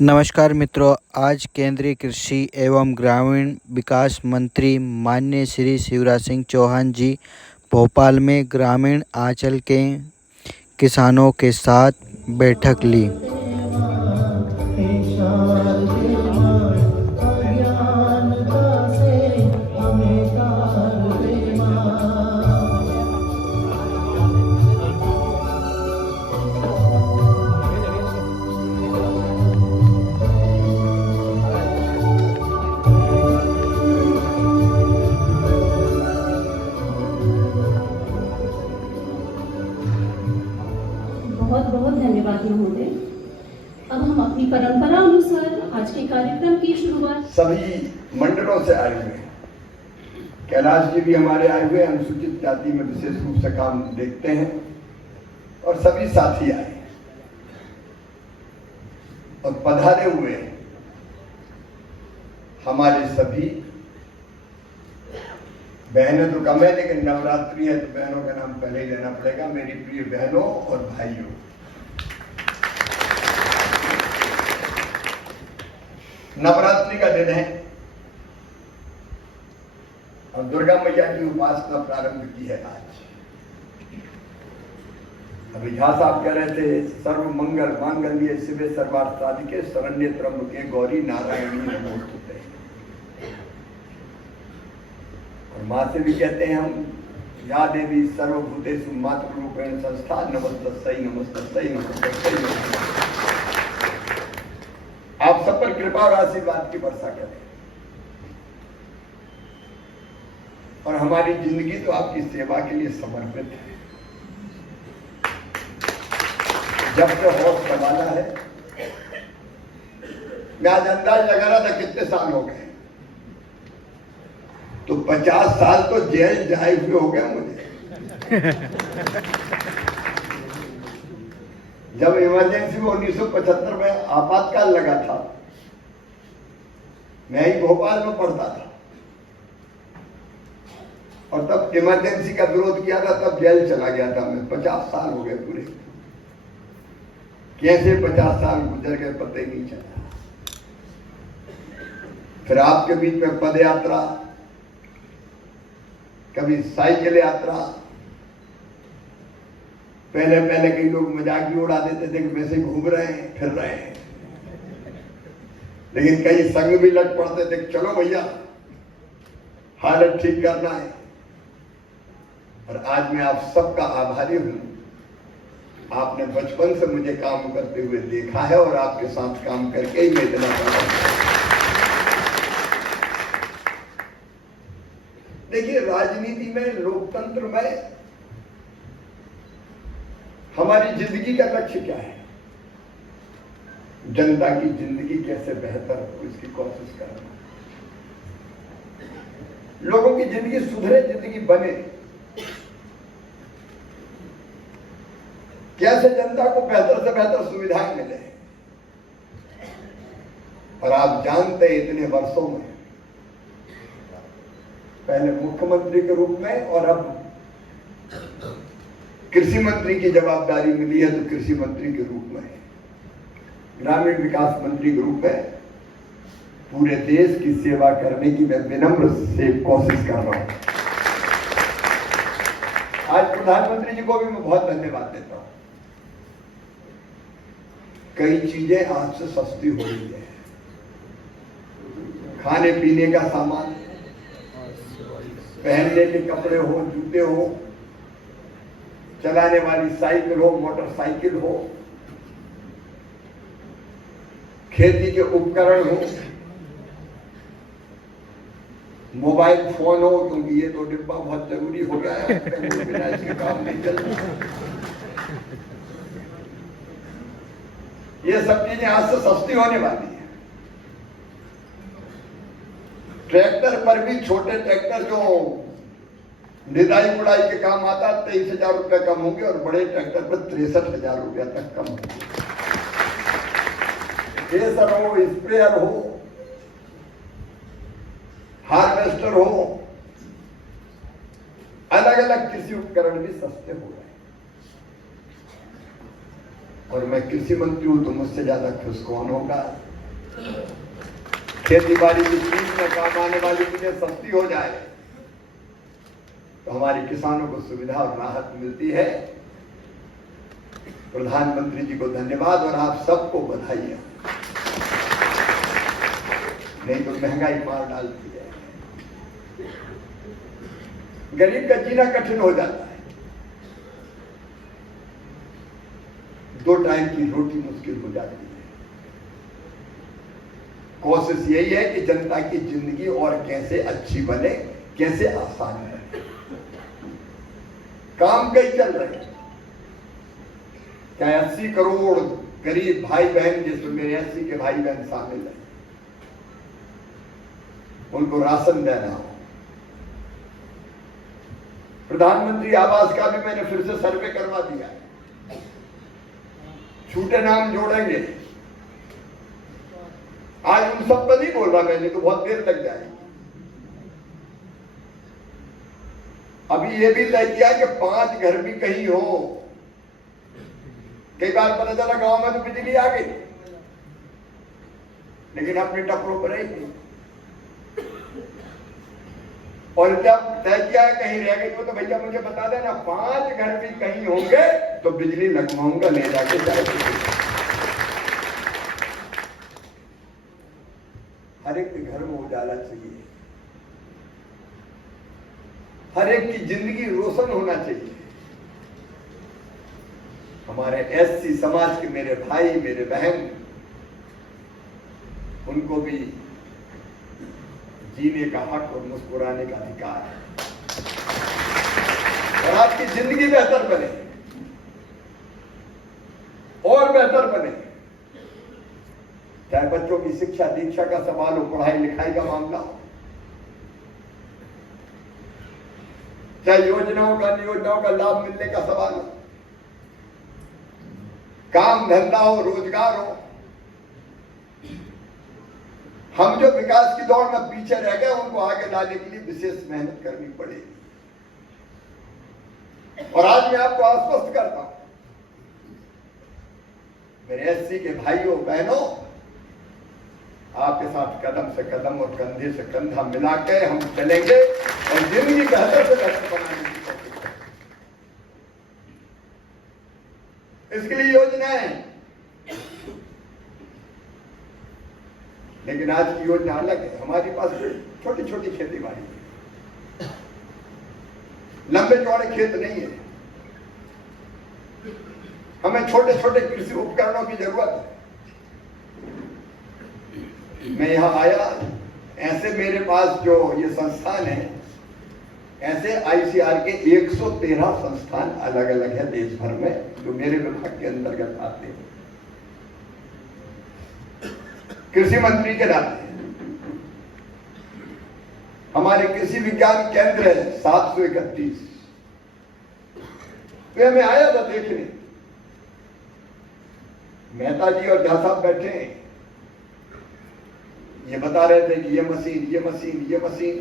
नमस्कार मित्रों, आज केंद्रीय कृषि एवं ग्रामीण विकास मंत्री माननीय श्री शिवराज सिंह चौहान जी भोपाल में ग्रामीण आंचल के किसानों के साथ बैठक ली। बहुत बहुत धन्यवाद महोदय। अब हम अपनी परंपरा अनुसार आज के कार्यक्रम की शुरुआत सभी मंडलों से आए हुए हैं। कैलाश जी भी हमारे आए हुए, अनुसूचित जाति में विशेष रूप से काम देखते हैं, और सभी साथी आए और पधारे हुए हमारे सभी बहनें तो कम है, लेकिन नवरात्रि है तो बहनों का नाम पहले ही लेना पड़ेगा। मेरी प्रिय बहनों और भाइयों, नवरात्रि का दिन है और दुर्गा मैया की उपासना प्रारंभ की है आज। अभी झा साहब कह रहे थे, सर्व मंगल मांगल्ये शिवे सर्वार्थ साधिके शरण्ये त्र्यंबके गौरी नारायणी नमोस्तुते। और माँ से भी कहते हैं हम, या देवी सर्वभूतेषु मातृरूपेण संस्था नमस्तस्यै नमस्तस्यै नमस्तस्यै। आप सब पर कृपा और आशीर्वाद की वर्षा करें, और हमारी जिंदगी तो आपकी सेवा के लिए समर्पित है। जब से होश संभाला है, मैं आज अंदाज लगा रहा था कितने साल हो गए, तो 50 साल तो जेल जाए हुए हो गया मुझे। जब इमरजेंसी में 1975 में आपातकाल लगा था, मैं ही भोपाल में पढ़ता था, और तब इमरजेंसी का विरोध किया था, तब जेल चला गया था मैं। 50 साल हो गए पूरे। कैसे 50 साल गुजर गए पता ही नहीं चला। फिर आपके बीच में पद यात्रा, कभी साइकिल यात्रा। पहले कई लोग मजाक भी उड़ा देते थे कि वैसे घूम रहे हैं, फिर रहे हैं, लेकिन कई संग भी लग पड़ते थे, चलो भैया हालत ठीक करना है। और आज मैं आप सबका आभारी हूं। आपने बचपन से मुझे काम करते हुए देखा है, और आपके साथ काम करके ही मैं इतना बड़ा। देखिए, राजनीति में, लोकतंत्र में हमारी जिंदगी का लक्ष्य क्या है? जनता की जिंदगी कैसे बेहतर हो, इसकी कोशिश करना। लोगों की जिंदगी सुधरे, जिंदगी बने। कैसे जनता को बेहतर से बेहतर सुविधाएं मिले। और आप जानते हैं, इतने वर्षों में, पहले मुख्यमंत्री के रूप में और अब कृषि मंत्री की जवाबदारी मिली है, तो कृषि मंत्री के रूप में, ग्रामीण विकास मंत्री के रूप में पूरे देश की सेवा करने की मैं विनम्र से कोशिश कर रहा हूं। आज प्रधानमंत्री जी को भी मैं बहुत धन्यवाद देता हूं। कई चीजें आज से सस्ती हो रही है। खाने पीने का सामान, पहनने के कपड़े हो, जूते हो, चलाने वाली साइकिल हो, मोटरसाइकिल हो, खेती के उपकरण हो, मोबाइल फोन हो, क्योंकि ये तो डिब्बा बहुत जरूरी हो गया है, बिना इसके काम नहीं चलता। ये सब चीजें आज से सस्ती होने वाली है। ट्रैक्टर पर भी, छोटे ट्रैक्टर जो निदाई गुड़ाई के काम आता, 23,000 रुपए कम होंगे, और बड़े ट्रैक्टर पर 63,000 रुपया तक कम होंगे। थ्रेसर हो, स्प्रेयर हो, हार्वेस्टर हो, अलग अलग कृषि उपकरण भी सस्ते हो गए। और मैं कृषि मंत्री हूं, तो मुझसे ज्यादा खुश कौन होगा। खेती बाड़ी की चीज में काम आने वाली चीजें सस्ती हो जाए तो हमारे किसानों को सुविधा और राहत मिलती है। प्रधानमंत्री जी को धन्यवाद और आप सबको बधाई। नहीं तो महंगाई मार डालती है, गरीब का जीना कठिन हो जाता है, 2 टाइम की रोटी मुश्किल हो जाती है। कोशिश यही है कि जनता की जिंदगी और कैसे अच्छी बने, कैसे आसान बने। काम कई चल रहे हैं, क्या 80 करोड़ गरीब भाई बहन, जिसमें मेरे 80 के भाई बहन शामिल हैं, उनको राशन देना हो। प्रधानमंत्री आवास का भी मैंने फिर से सर्वे करवा दिया है, छूटे नाम जोड़ेंगे। आज उन सब पर नहीं बोल रहा मैंने, तो बहुत देर लग जाएगी। अभी ये भी तय किया कि 5 घर भी कहीं हो। कई बार पता चला गांव में तो बिजली आ गई, लेकिन अपने टपरों पर रही। और जब तय किया कहीं रह गई तो भैया मुझे बता देना, 5 घर भी कहीं होंगे तो बिजली लगवाऊंगा, ले जाके जाएगी। हर एक के घर में उजाला चाहिए, हर एक की जिंदगी रोशन होना चाहिए। हमारे एससी समाज के मेरे भाई मेरे बहन, उनको भी जीने का हक और मुस्कुराने का अधिकार है, और आपकी जिंदगी बेहतर बने और बेहतर बने। चाहे बच्चों की शिक्षा दीक्षा का सवाल हो, पढ़ाई लिखाई का मामला हो, चाहे योजनाओं का लाभ मिलने का सवाल हो, काम धंधा हो, रोजगार हो। हम जो विकास की दौड़ में पीछे रह गए, उनको आगे लाने के लिए विशेष मेहनत करनी पड़ेगी। और आज मैं आपको आश्वस्त करता हूं, मेरे एससी के भाइयों बहनों, आपके साथ कदम से कदम और कंधे से कंधा मिला के हम चलेंगे और जिंदगी बेहतर से बेहतर बनाने की कोशिश करेंगे। इसके लिए योजनाएं, लेकिन आज की योजना अलग है। हमारे पास छोटी छोटी खेती बाड़ी है, लंबे चौड़े खेत नहीं है। हमें छोटे छोटे कृषि उपकरणों की जरूरत है। मैं यहां आया, ऐसे मेरे पास जो ये संस्थान है, ऐसे आईसीआर के 113 संस्थान अलग अलग है देश भर में, जो मेरे विभाग के अंतर्गत आते हैं। कृषि मंत्री के नाते हमारे कृषि विज्ञान केंद्र है 731। तो मैं आया था देखने, मेहता जी और झा साहब बैठे हैं, ये बता रहे थे कि ये मशीन ये मशीन ये मशीन।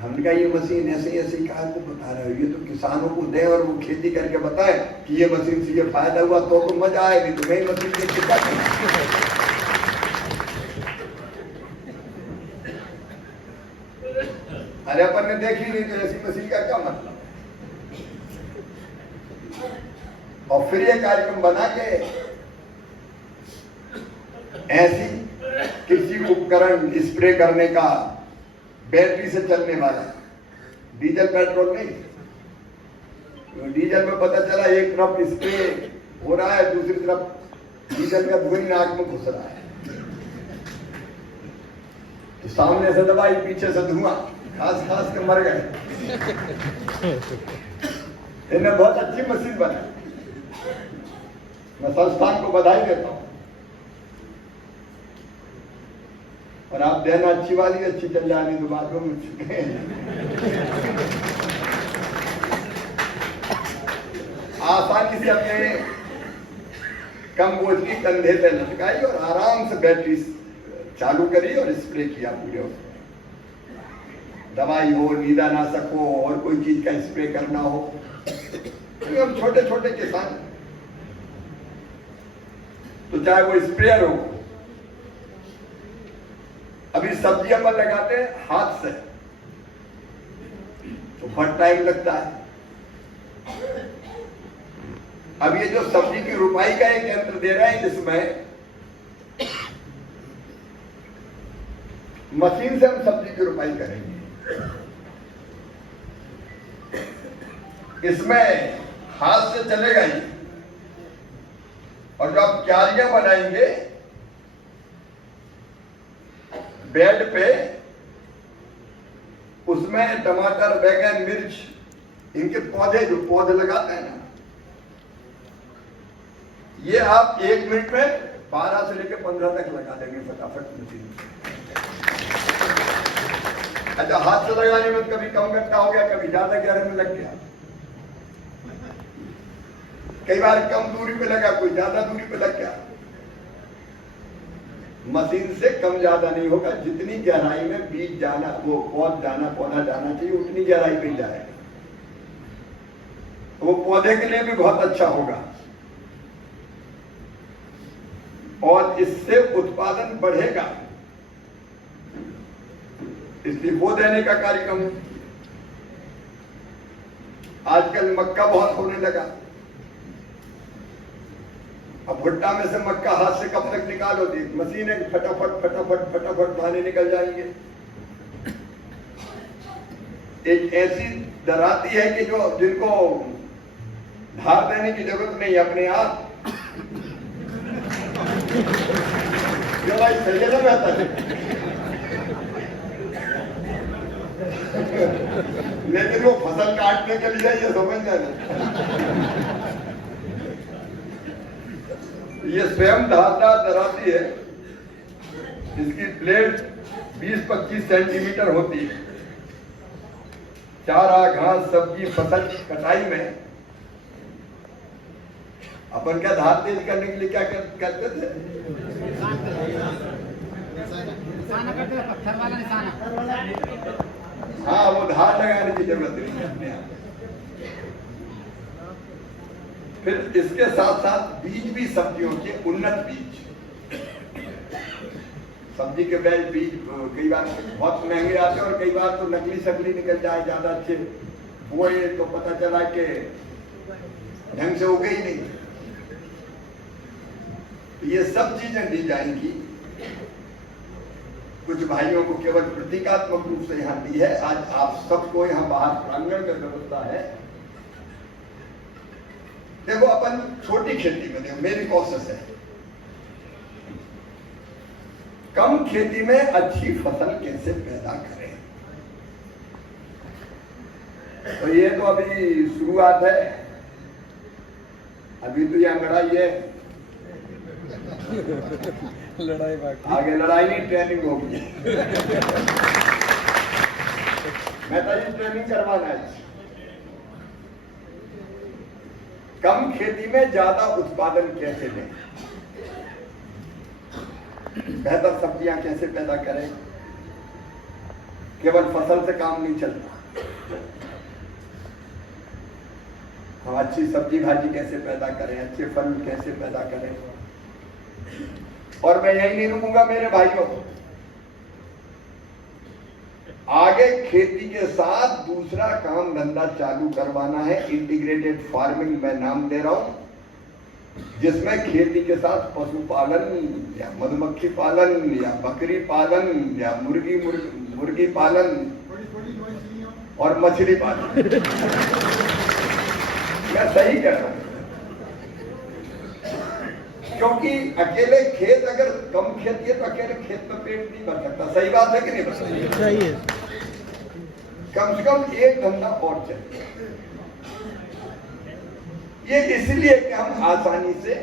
हमने कहा ये मशीन ऐसे ऐसे कहा को बता रहे हो, ये तो किसानों को दे और वो खेती करके बताए कि ये मशीन से ये फायदा हुआ तो मजा आए, नहीं तो नई मशीन देख के क्या करना। अरे अपन ने देखी नहीं तो ऐसी मशीन का क्या मतलब। और फिर ये कार्यक्रम बना के ऐसी कृषि उपकरण स्प्रे करने का, बैटरी से चलने वाला, डीजल पेट्रोल नहीं। तो डीजल में पता चला एक तरफ स्प्रे हो रहा है, दूसरी तरफ डीजल का धुआं नाक में घुस रहा है। तो सामने से दवाई, पीछे से धुआं, खास खास के मर गए। इन्हें बहुत अच्छी मशीन बनाई, मैं संस्थान को बधाई देता हूं। और आप देना अच्छी वाली अच्छी चल जाने तो बाद में चुके हैं। आसानी से अपने कम बोझ की कंधे पे लटकाई और आराम से बैटरी चालू करी और स्प्रे किया पूरे उसमें। दवाई हो, नींदानाशक हो, और कोई चीज का स्प्रे करना हो। तो हम छोटे छोटे किसान, तो चाहे वो स्प्रेयर हो। अभी सब्जी अपन लगाते हैं हाथ से तो बहुत टाइम लगता है। अब ये जो सब्जी की रुपाई का एक यंत्र दे रहा है, इसमें मशीन से हम सब्जी की रुपाई करेंगे। इसमें हाथ से चलेगा ही, और जब आप क्यारियां बनाएंगे बेड पे, उसमें टमाटर, बैगन, मिर्च, इनके पौधे, जो पौधे लगाते हैं ना, ये आप 1 मिनट में 12 से लेकर 15 तक लगा देंगे फटाफट मशीन। अच्छा, हाथ से लगाने में कभी कम गड्ढा हो गया, कभी ज्यादा गहरे में लग गया, कई बार कम दूरी पे लगा, कोई ज्यादा दूरी पे लग गया। मशीन से कम ज्यादा नहीं होगा, जितनी गहराई में बीज जाना, वो पौधा जाना चाहिए, उतनी गहराई पे जाएगा। वो पौधे के लिए भी बहुत अच्छा होगा और इससे उत्पादन बढ़ेगा, इसलिए वो देने का कार्यक्रम। आजकल मक्का बहुत होने लगा। अब भुट्टा में से मक्का हाथ से कब तक निकालोगे? मशीन है, फटाफट फटाफट फटाफट दाने निकल जाएंगे। एक ऐसी दराती है कि जो जिनको धार देने की जरूरत नहीं, अपने आप सही ना रहता है। लेकिन वो फसल काटने के लिए ये समझ जाना, ये स्वयं धारदार दराती है। इसकी प्लेट 20-25 सेंटीमीटर होती है। चारा, घास, सब्जी, फसल कटाई में अपन क्या धार तेज करने के लिए क्या करते थे? हाँ, वो धार लगाने की जरूरत नहीं अपने आप। फिर इसके साथ साथ बीज भी, सब्जियों के उन्नत बीज, सब्जी के बीज कई बार बहुत महंगे आते हैं और कई बार तो नकली सकली निकल जाए, ज्यादा अच्छे बोए तो पता चला कि ढंग से उगे ही नहीं। ये सब चीजें दी जाएंगी। कुछ भाइयों को केवल प्रतीकात्मक रूप से यहाँ दी है। आज आप सबको यहाँ बाहर प्रांगण में व्यवस्था है। देखो, अपन छोटी खेती में, देखो मेरी कोशिश है, कम खेती में अच्छी फसल कैसे पैदा करें। तो ये तो अभी शुरुआत है, अभी तो यह लड़ाई है, लड़ाई बाकी, आगे लड़ाई नहीं, ट्रेनिंग होगी। मैं तो ये ट्रेनिंग करवाना है। कम खेती में ज्यादा उत्पादन कैसे लें, बेहतर सब्जियां कैसे पैदा करें। केवल फसल से काम नहीं चलता, हम अच्छी सब्जी भाजी कैसे पैदा करें, अच्छे फल कैसे पैदा करें। और मैं यही नहीं रुकूंगा मेरे भाइयों, आगे खेती के साथ दूसरा काम धंधा चालू करवाना है। इंटीग्रेटेड फार्मिंग मैं नाम दे रहा हूं, जिसमें खेती के साथ पशुपालन या मधुमक्खी पालन या बकरी पालन या मुर्गी पालन और मछली पालन। मैं सही कह रहा हूं, क्योंकि अकेले खेत, अगर कम खेती है तो अकेले खेत में पेट नहीं भर सकता। सही बात है कि नहीं? सही है। कम से कम एक धंधा और चाहिए। ये इसलिए कि हम आसानी से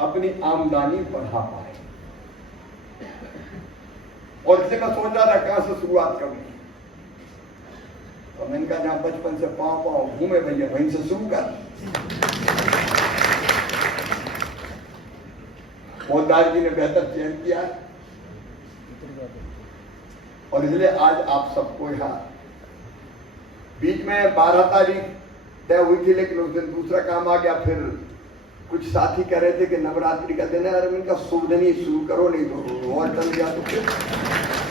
अपनी आमदनी बढ़ा पाए। और इसलिए मैं सोच रहा था कहां से शुरुआत करूं, तो मैंने कहा जहां बचपन से पाँव घूमे भैया, वहीं से शुरू कर। फौजदार जी ने बेहतर चयन किया है और इसलिए आज आप सबको यहाँ, बीच में 12 तारीख तय हुई थी, लेकिन उस दिन दूसरा काम आ गया, फिर कुछ साथी कह रहे थे कि नवरात्रि का दिन है, अरे इनका शुभ दिन ही शुरू करो, नहीं तो और टल गया तो फिर